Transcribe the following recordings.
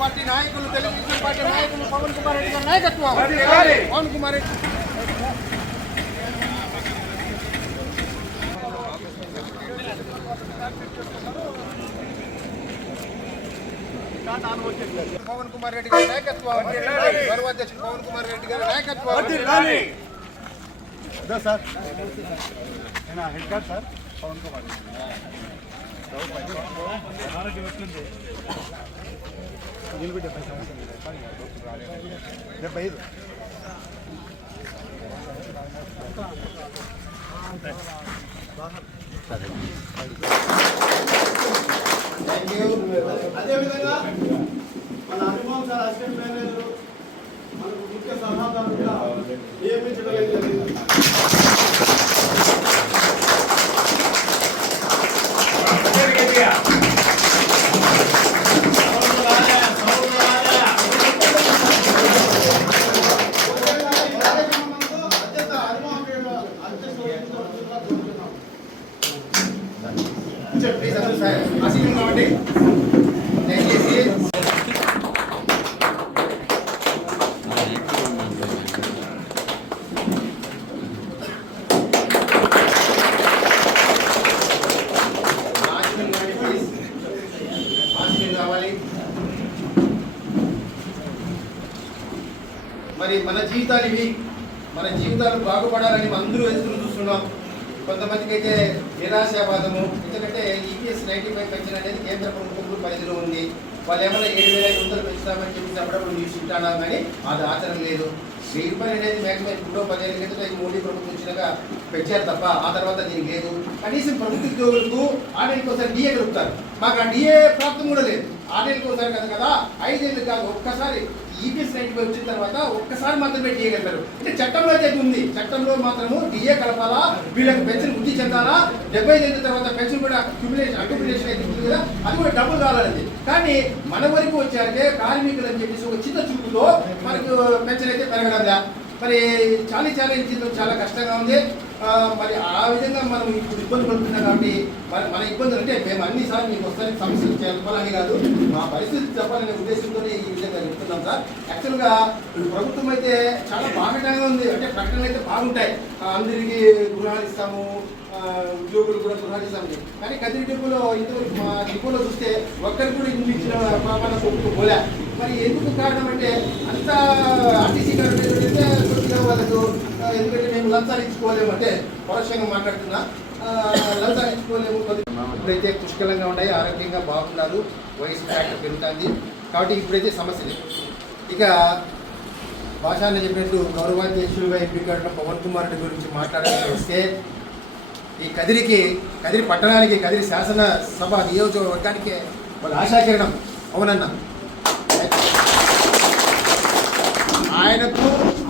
Party నాయకులు, Telugu Desam party నాయకులు పవన్ కుమార్ రెడ్డి గారి నాయకత్వం. పవన్ కుమార్ రెడ్డి పవన్ కుమార్ రెడ్డి గారి నాయకత్వం. గౌరవ అధ్యక్షుడు పవన్ కుమార్ రెడ్డి గారి నాయకత్వం. Sir head card sir Pawan Kumar 75 అదేవిధంగా మన అభిమాన్ సార్ అసిస్టెంట్ మేనేజర్ మనకు ముఖ్య సలహాదారుగా నియమించడం జరిగింది. మరి మన జీవితాలు ఇవి, మన జీవితాలు బాగుపడాలని అందరూ ఎదురు చూస్తున్నాం. కొంతమందికి అయితే నిరాశావాదము, ఎందుకంటే ఈపీఎస్ 95 పెన్షన్ అనేది కేంద్ర ప్రభుత్వం పరిధిలో ఉంది. వాళ్ళు ఏమైనా 7,500 పెంచుతామని చెప్పి అప్పుడప్పుడు న్యూస్ వింటున్నాం, కానీ అది ఆచరణ లేదు. 1000 రూపాయలు అనేది మ్యాక్సిమం ఇప్పుడు 15 ఏళ్ళ క్రితం మోడీ ప్రభుత్వం వచ్చినాక పెంచారు తప్ప ఆ తర్వాత దీనికి లేదు. కనీసం ప్రభుత్వ ఉద్యోగులకు 6 నెలలకు ఒకసారి డిఏ కలుపుతారు. మాకు ఆ డిఏ ప్రాప్తం కూడా లేదు. 6 నెలలకు ఒకసారి కదా 5 ఏళ్ళు కాదు, ఒక్కసారి ఈపీఎస్ 95 వచ్చిన తర్వాత ఒక్కసారి మాత్రమే డిఏ కలపారు. అంటే చట్టంలో అయితే ఉంది, చట్టంలో మాత్రము డిఏ కలపాలా, వీళ్ళకి పెన్షన్ వృద్ధి చెందాలా, 75 అయిన తర్వాత పెన్షన్ కూడా అక్యుమిలేషన్ అయితే ఉంది కదా, అది కూడా డబ్బులు కావాలండి. కానీ మన వరకు వచ్చారంటే కార్మికులు అని చెప్పేసి ఒక చిన్న చూపులో మనకు పెన్షన్ అయితే పెరగడంలా. మరి చాలా చాలా కష్టంగా ఉంది. మరి ఆ విధంగా మనం ఇప్పుడు ఇబ్బంది పడుతున్నాం కాబట్టి మన ఇబ్బందులు అంటే మేము అన్నిసార్లు మీకు వస్తానికి సమస్యలు చెప్పాలని కాదు, మా పరిస్థితి చెప్పాలనే ఉద్దేశంతోనే ఈ విధంగా చెప్తున్నాం సార్. యాక్చువల్గా ప్రభుత్వం అయితే చాలా బాగా ఉంది, అంటే ప్రకటనలు అయితే బాగుంటాయి, అందరికీ గృహాలు ఇస్తాము, ఉద్యోగులు కూడా గృహాలు ఇస్తామని. కానీ కదిరి డిపోలో ఇంతవరకు మా డిపోలో చూస్తే ఒక్కరికి కూడా ఇల్లు ఇచ్చిన పాపాలకు ఒప్పుకోలే. మరి ఎందుకు కారణం అంటే అంత ఆర్టీసీ కార్డు అయితే కొద్దిగా వాళ్ళకు, ఎందుకంటే మేము లంచాలు ఇచ్చుకోలేము, అంటే పరోక్షంగా మాట్లాడుతున్నా, లంచాలు ఇచ్చుకోలేము. ఇప్పుడైతే పుష్కలంగా ఉన్నాయి, ఆరోగ్యంగా బాగున్నారు, వయసు ఫ్యాక్టర్ పెరుగుతుంది కాబట్టి ఇప్పుడైతే సమస్య లేదు. ఇక భాషాన్ని చెప్పినట్టు గౌరవాధ్యక్షులుగా ఎంపికైన పవన్ కుమార్ రెడ్డి గురించి మాట్లాడాల్సి వస్తే, ఈ కదిరి పట్టణానికి, కదిరి శాసనసభ నియోజకవర్గానికి వాళ్ళ ఆశాకిరణం అవునన్న. ఆయనకు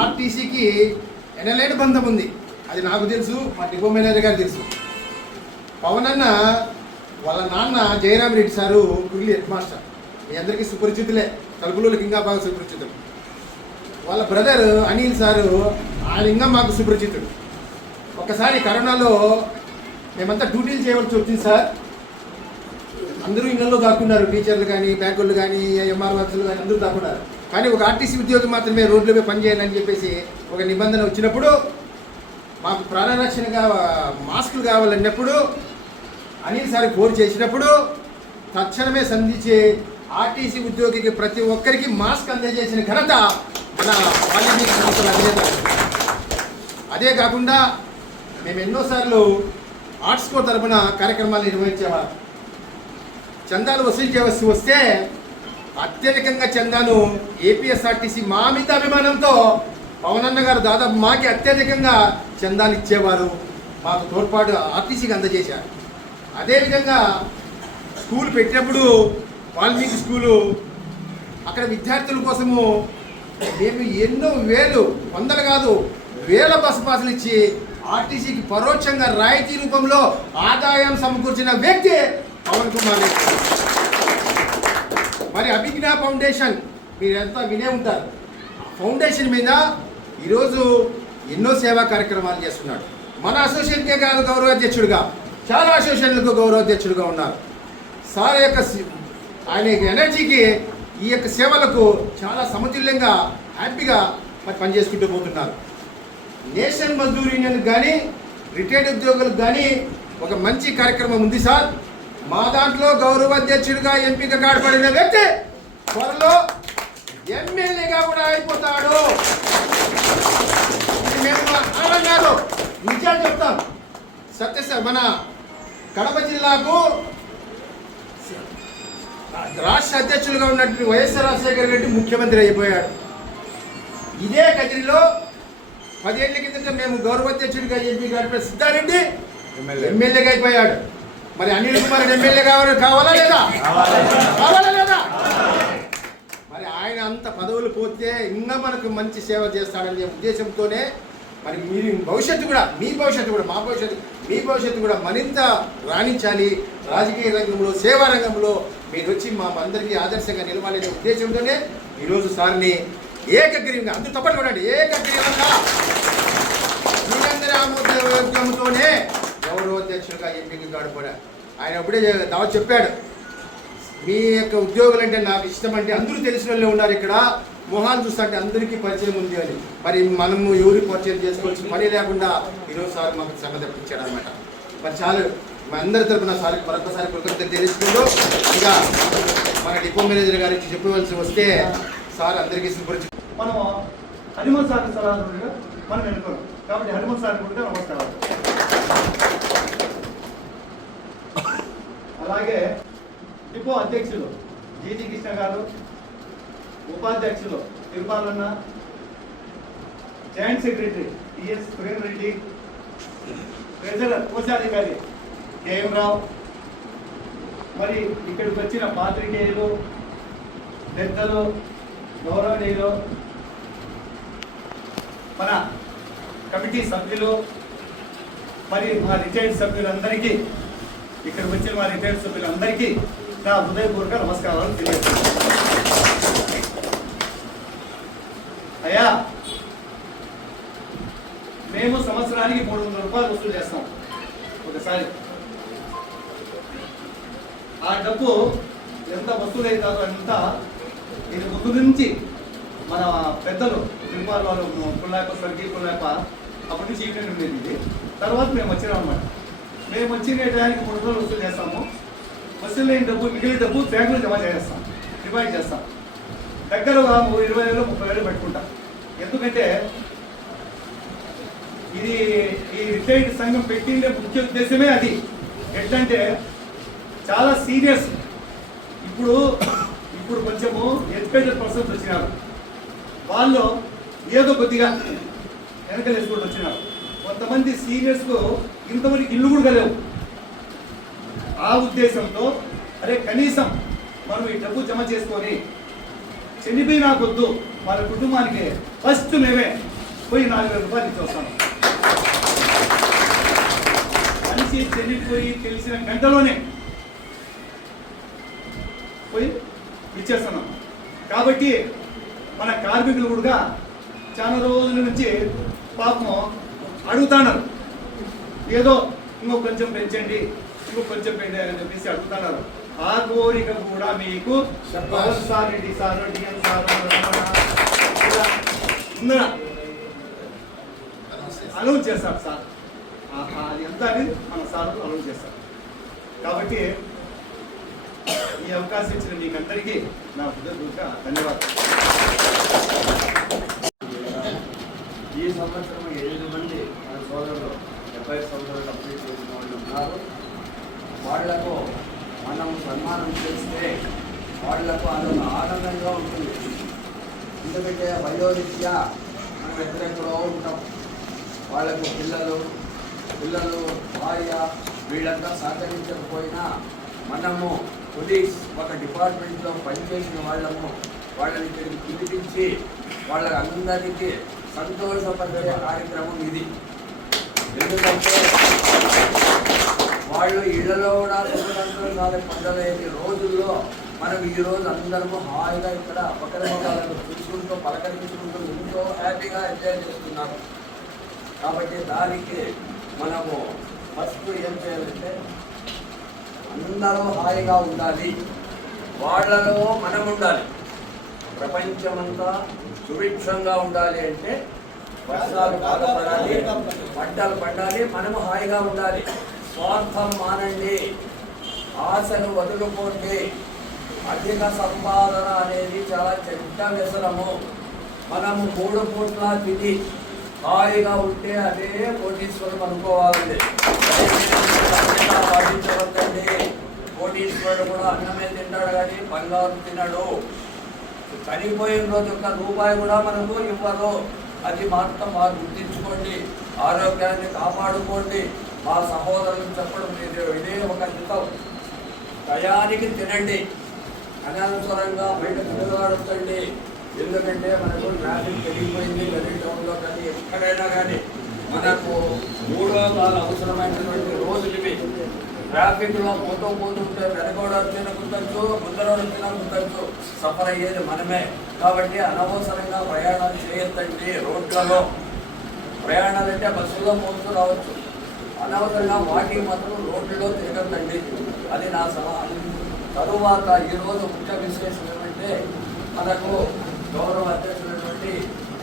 ఆర్టీసీకి ఎనలేని బంధం ఉంది, అది నాకు తెలుసు, మా డిపో మేనేజర్ గారు తెలుసు. పవన్ అన్న వాళ్ళ నాన్న Jayaram Reddy sir Kurli head master, మీ అందరికీ సుపరిచితులే, తలుపులోకి ఇంకా బాగా సుపరిచితుడు. వాళ్ళ బ్రదర్ అనిల్ సారు, ఆయన ఇంకా మాకు సుపరిచితుడు. ఒకసారి కరోనాలో మేమంతా డ్యూటీలు చేయవలసి వచ్చింది సార్. అందరూ ఇళ్లలో దాక్కున్నారు, టీచర్లు కానీ, బ్యాంకులు కానీ, ఎంఆర్ వర్క్స్లు కానీ అందరూ దాక్కున్నారు. కానీ ఒక ఆర్టీసీ ఉద్యోగం మాత్రమే రోడ్లపై పనిచేయాలని చెప్పేసి ఒక నిబంధన వచ్చినప్పుడు, మాకు ప్రాణరక్షణగా మాస్కులు కావాలన్నప్పుడు అనిల్ సార్ ఫోన్ చేసినప్పుడు తక్షణమే సంధించి ఆర్టీసీ ఉద్యోగికి ప్రతి ఒక్కరికి మాస్క్ అందజేసిన ఘనత మన వాల్మీకి సంస్థల అధినేత. అదే కాకుండా మేము ఎన్నోసార్లు ఆర్ట్స్కో తరఫున కార్యక్రమాలు నిర్వహించేవాళ్ళం. చందాలు వసూలు చేయవలసి వస్తే అత్యధికంగా చందాను ఏపీఎస్ఆర్టీసీ మా మీద అభిమానంతో పవన్ అన్న గారు దాదాపు మాకి అత్యధికంగా చందాలు ఇచ్చేవారు, మాకు తోడ్పాటు ఆర్టీసీకి అందజేశారు. అదేవిధంగా స్కూల్ పెట్టినప్పుడు వాల్మీకి స్కూలు, అక్కడ విద్యార్థుల కోసము మేము ఎన్నో వేలు, వందలు కాదు వేల బస్సు పాసులు ఇచ్చి ఆర్టీసీకి పరోక్షంగా రాయితీ రూపంలో ఆదాయం సమకూర్చిన వ్యక్తి పవన్ కుమార్ రెడ్డి. మరి అభిజ్ఞ ఫౌండేషన్ మీరంతా వినే ఉంటారు. ఫౌండేషన్ మీద ఈరోజు ఎన్నో సేవా కార్యక్రమాలు చేస్తున్నాడు. మన అసోసియేషన్కే కాదు గౌరవాధ్యక్షుడిగా, చాలా అసోసియేషన్లకు గౌరవాధ్యక్షుడిగా ఉన్నారు. సార్ యొక్క ఆయన ఎనర్జీకి ఈ యొక్క సేవలకు చాలా సమతుల్యంగా హ్యాపీగా మరి పనిచేసుకుంటూ పోతున్నారు. నేషన్ మజ్దూర్ యూనియన్ కానీ రిటైర్డ్ ఉద్యోగులకు కానీ ఒక మంచి కార్యక్రమం ఉంది సార్. మా దాంట్లో గౌరవ అధ్యక్షుడిగా ఎంపిక కాడపడిన వ్యక్తి త్వరలో ఎమ్మెల్యేగా కూడా అయిపోతాడు. మేము అనడం కాదు, నిజాలు చెప్తాం. మన కడప జిల్లాకు రాష్ట్ర అధ్యక్షులుగా ఉన్నటువంటి వైఎస్ఆర్ రాజశేఖర రెడ్డి ముఖ్యమంత్రి అయిపోయాడు. ఇదే కదిరిలో 10 ఏళ్ల కిందట మేము గౌరవ అధ్యక్షుడిగా ఎంపీ గారి సిద్ధారెడ్డి ఎమ్మెల్యేగా అయిపోయాడు. మరి అనిల్ కుమార్ ఎమ్మెల్యే కావాలా లేదా? మరి ఆయన అంత పదవులు పోతే ఇంకా మనకు మంచి సేవ చేస్తాడనే ఉద్దేశంతోనే మరి మీరు భవిష్యత్తు కూడా మీ భవిష్యత్తు కూడా మరింత రాణించాలి. రాజకీయ రంగంలో, సేవా రంగంలో మీరు వచ్చి మా అందరికీ ఆదర్శంగా నిలవాలనే ఉద్దేశంతోనే ఈరోజు సార్ని ఏకగ్రీవంగా, అందరూ తప్పని కూడా ఏకగ్రీవంగా నిరంతర ఆమోదంతోనే గౌరవ అధ్యక్షులుగా ఎంపిక కాడుకోడా. ఆయన అప్పుడే దావత్ చెప్పాడు, మీ యొక్క ఉద్యోగులు అంటే నాకు ఇష్టం అంటే అందరూ తెలిసిన వాళ్ళే ఉన్నారు ఇక్కడ, మొహాలు చూస్తుంటే అందరికీ పరిచయం ఉంది అని. మరి మనము ఎవరికి పరిచయం చేసుకోవచ్చు పని లేకుండా ఈరోజు సార్ మాకు సంగతి తెప్పించాడు అనమాట. మరి చాలు, మా అందరి తరఫున సార్కి మరొకసారి కృతజ్ఞత తెలుసుకుంటూ ఇక మన డిపో మేనేజర్ గారికి చెప్పవలసి వస్తే సార్ అందరికీ సుపరిచితం. మనం హనుమంత్ సార్ సలహాదారుగా మనం ఎన్నుకోం కాబట్టి హనుమంత్ సార్ కూడా నమస్కారం. అలాగే డిపో అధ్యక్షులు జీజీ కృష్ణ గారు, ఉపాధ్యక్షులు తిరుపాలన్న, joint secretary T S Surendra Reddy, treasurer కోశాధికారి కేఎం రావు, మరి ఇక్కడికి వచ్చిన పాత్రికేయులు, పెద్దలు, గౌరవనీయులు, మన కమిటీ సభ్యులు, మరి మా రిటైర్డ్ సభ్యులందరికీ, ఇక్కడికి వచ్చిన మా రిటైర్డ్ సభ్యులందరికీ నా హృదయపూర్వక నమస్కారాలు తెలియజేస్తున్నాను. అయ్యా, మేము సంవత్సరానికి 300 రూపాయలు వసూలు చేస్తాం ఒకసారి. ఆ డబ్బు ఎంత వసూలవుతుందో అంతా ఇది ముందు నుంచి మన పెద్దలు తిరుమల వాళ్ళు పుల్లాయప స్వర్గీయ పుల్లాయప అప్పటి నుంచి ఈవెంట్ ఉండేది ఇది. తర్వాత మేము వచ్చినాం అన్నమాట. మేము వచ్చిన టయానికి 3 రోజులు వసూలు చేస్తాము. వసూలు లేని డబ్బు, మిగిలిన డబ్బు బ్యాంకులో జమ చేస్తాం, డిపాజిట్ చేస్తాం. దగ్గరగా 20,000 30,000 పెట్టుకుంటాం. ఎందుకంటే ఇది ఈ రిటైర్డ్ సంఘం పెట్టిండే ముఖ్య ఉద్దేశమే అది. ఎట్లంటే చాలా సీరియస్. ఇప్పుడు కొంచెము ఎడ్యుకేటెడ్ పర్సన్స్ వచ్చినారు, వాళ్ళు ఏదో కొద్దిగా వెనకలు వేసుకుంటూ వచ్చినారు. కొంతమంది సీనియర్స్కు ఇంతవరకు ఇల్లు కూడా లేవు. ఆ ఉద్దేశంతో అరే కనీసం మనం ఈ డబ్బు జమ చేసుకొని చనిపోయినా కొద్దు వాళ్ళ కుటుంబానికి ఫస్ట్ మేమే పోయి 4,000 రూపాయలు ఇచ్చి వస్తాము. మనిషి చనిపోయి తెలిసిన గంటలోనే పోయి ఇచ్చేస్తున్నాం. కాబట్టి మన కార్మికులు కూడా చాలా రోజుల నుంచి పాపం అడుగుతున్నారు, ఏదో ఇంకో కొంచెం పెంచండి, ఇంకో కొంచెం పెంచండి అని చెప్పేసి అడుగుతున్నారు. ఆ కోరిక కూడా మీకు sir Reddy sir, DM sir announce చేస్తారు సార్. అది ఎంత అనేది మన సార్ అనౌన్స్ చేస్తారు. కాబట్టి ఈ అవకాశం ఇచ్చిన మీకు అందరికీ నా హృదయపూర్వక ధన్యవాదాలు. ఈ సంవత్సరం 7 మంది మన సోదరులు 70 సంవత్సరాలు కంప్లీట్ చేసిన వాళ్ళు ఉన్నారు. వాళ్లకు మనం సన్మానం చేస్తే వాళ్లకు అదొక ఆనందంగా ఉంటుంది. ఎందుకంటే వయోరీత్యా మనం ఎక్కడెక్కడో ఉంటాం. వాళ్లకు పిల్లలు భార్య వీళ్ళంతా సహకరించకపోయినా మనము కొలీగ్స్ ఒక డిపార్ట్మెంట్లో పనిచేసిన వాళ్ళని ఇక్కడికి పిలిపించి వాళ్ళందరికీ సంతోషపరిచే కార్యక్రమం ఇది. ఎందుకంటే వాళ్ళు ఇళ్లలో కూడా సంతోషాలు పొందలేని రోజుల్లో మనం ఈరోజు అందరము హాయిగా ఇక్కడ ఒకరికొకరు చూసుకుంటూ పలకరించుకుంటూ ఎంతో హ్యాపీగా ఎంజాయ్ చేస్తున్నారు. కాబట్టి దానికి మనము ఫస్ట్ ఏం చేయాలంటే అందరూ హాయిగా ఉండాలి, వాళ్ళలో మనం ఉండాలి. ప్రపంచమంతా సుభిక్షంగా ఉండాలి అంటే వర్షాలు బాగా పడాలి, పంటలు పండాలి, మనము హాయిగా ఉండాలి. స్వార్థం మానండి, ఆశను వదులుకోండి. అధిక సంపాదన అనేది చాలా చెడ్డ వ్యసనము. మనము 3 పూట్ల తిని హాయిగా ఉంటే అదే కోటీశ్వరం అనుకోవాలండి. భావించవద్దండి. కోటీశ్వరుడు కూడా అన్నమే తింటాడు కానీ బంగారు తినడు. చనిపోయిన రోజు ఒక్క రూపాయి కూడా మనకు ఇవ్వరు. అది మాత్రం మాకు గుర్తించుకోండి. ఆరోగ్యాన్ని కాపాడుకోండి. మా సహోదరులకు చెప్పడం ఇదే ఒక హితం. టయానికి తినండి, అనవసరంగా బయట తిరగాడుతండి. ఎందుకంటే మనకు ట్రాఫిక్ పెరిగిపోయింది. గల్లీ టౌన్లో కానీ ఎక్కడైనా కానీ మనకు 3వ కాలం అవసరమైనటువంటి రోజులు ఇవి. ట్రాఫిక్లో పోతుంటే వెనకోడు వచ్చిన కుదరచ్చు, ముందరోడు వచ్చినా కుదరచ్చు, సఫర్ అయ్యేది మనమే. కాబట్టి అనవసరంగా ప్రయాణాలు చేయొద్దండి. రోడ్లలో ప్రయాణాలు అంటే బస్సులో పోతూ రావచ్చు, అనవసరంగా వాకింగ్ మాత్రం రోడ్లలో తిరగద్దండి. అది నా సలహా. తరువాత ఈరోజు ముఖ్య విశేషం ఏమంటే మనకు గౌరవ అధ్యక్షులైనటువంటి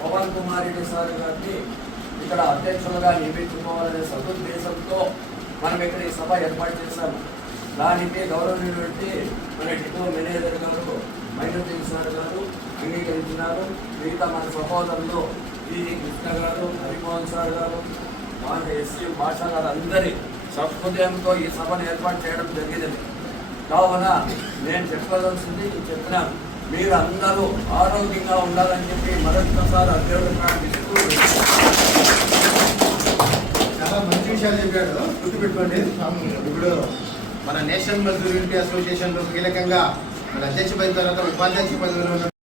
పవన్ కుమార్ రెడ్డి సార్ గారిని ఇక్కడ అధ్యక్షులుగా నియమించుకోవాలనే సదుద్దేశంతో మనం ఇక్కడ ఈ సభ ఏర్పాటు చేశాము. దానికి గౌరవమైనటువంటి మన డిపో మేనేజర్ గారు మైనుద్దీన్ సార్ గారు అంగీకరించినారు. మిగతా మన సహోదరులు వి కృష్ణ గారు, హరిమోహన్ సార్ గారు, మన ఎస్సీ భాష గారు అందరి సహృదయంతో ఈ సభను ఏర్పాటు చేయడం జరిగినది. కావున నేను చెప్పవలసింది చెప్పినాను. మీరు అందరూ ఆరోగ్యంగా ఉండాలని చెప్పి మరొకసారి అధ్యయుడు ప్రార్థిస్తూ చాలా మంచి విషయాలు చెప్పాడు. గుర్తుపెట్టుకోండి, ఇప్పుడు మన నేషనల్ మజ్దూర్ యూనిటీ అసోసియేషన్లో కీలకంగా మన అధ్యక్ష పదవి తర్వాత ఉపాధ్యక్ష పదవిలో ఉన్న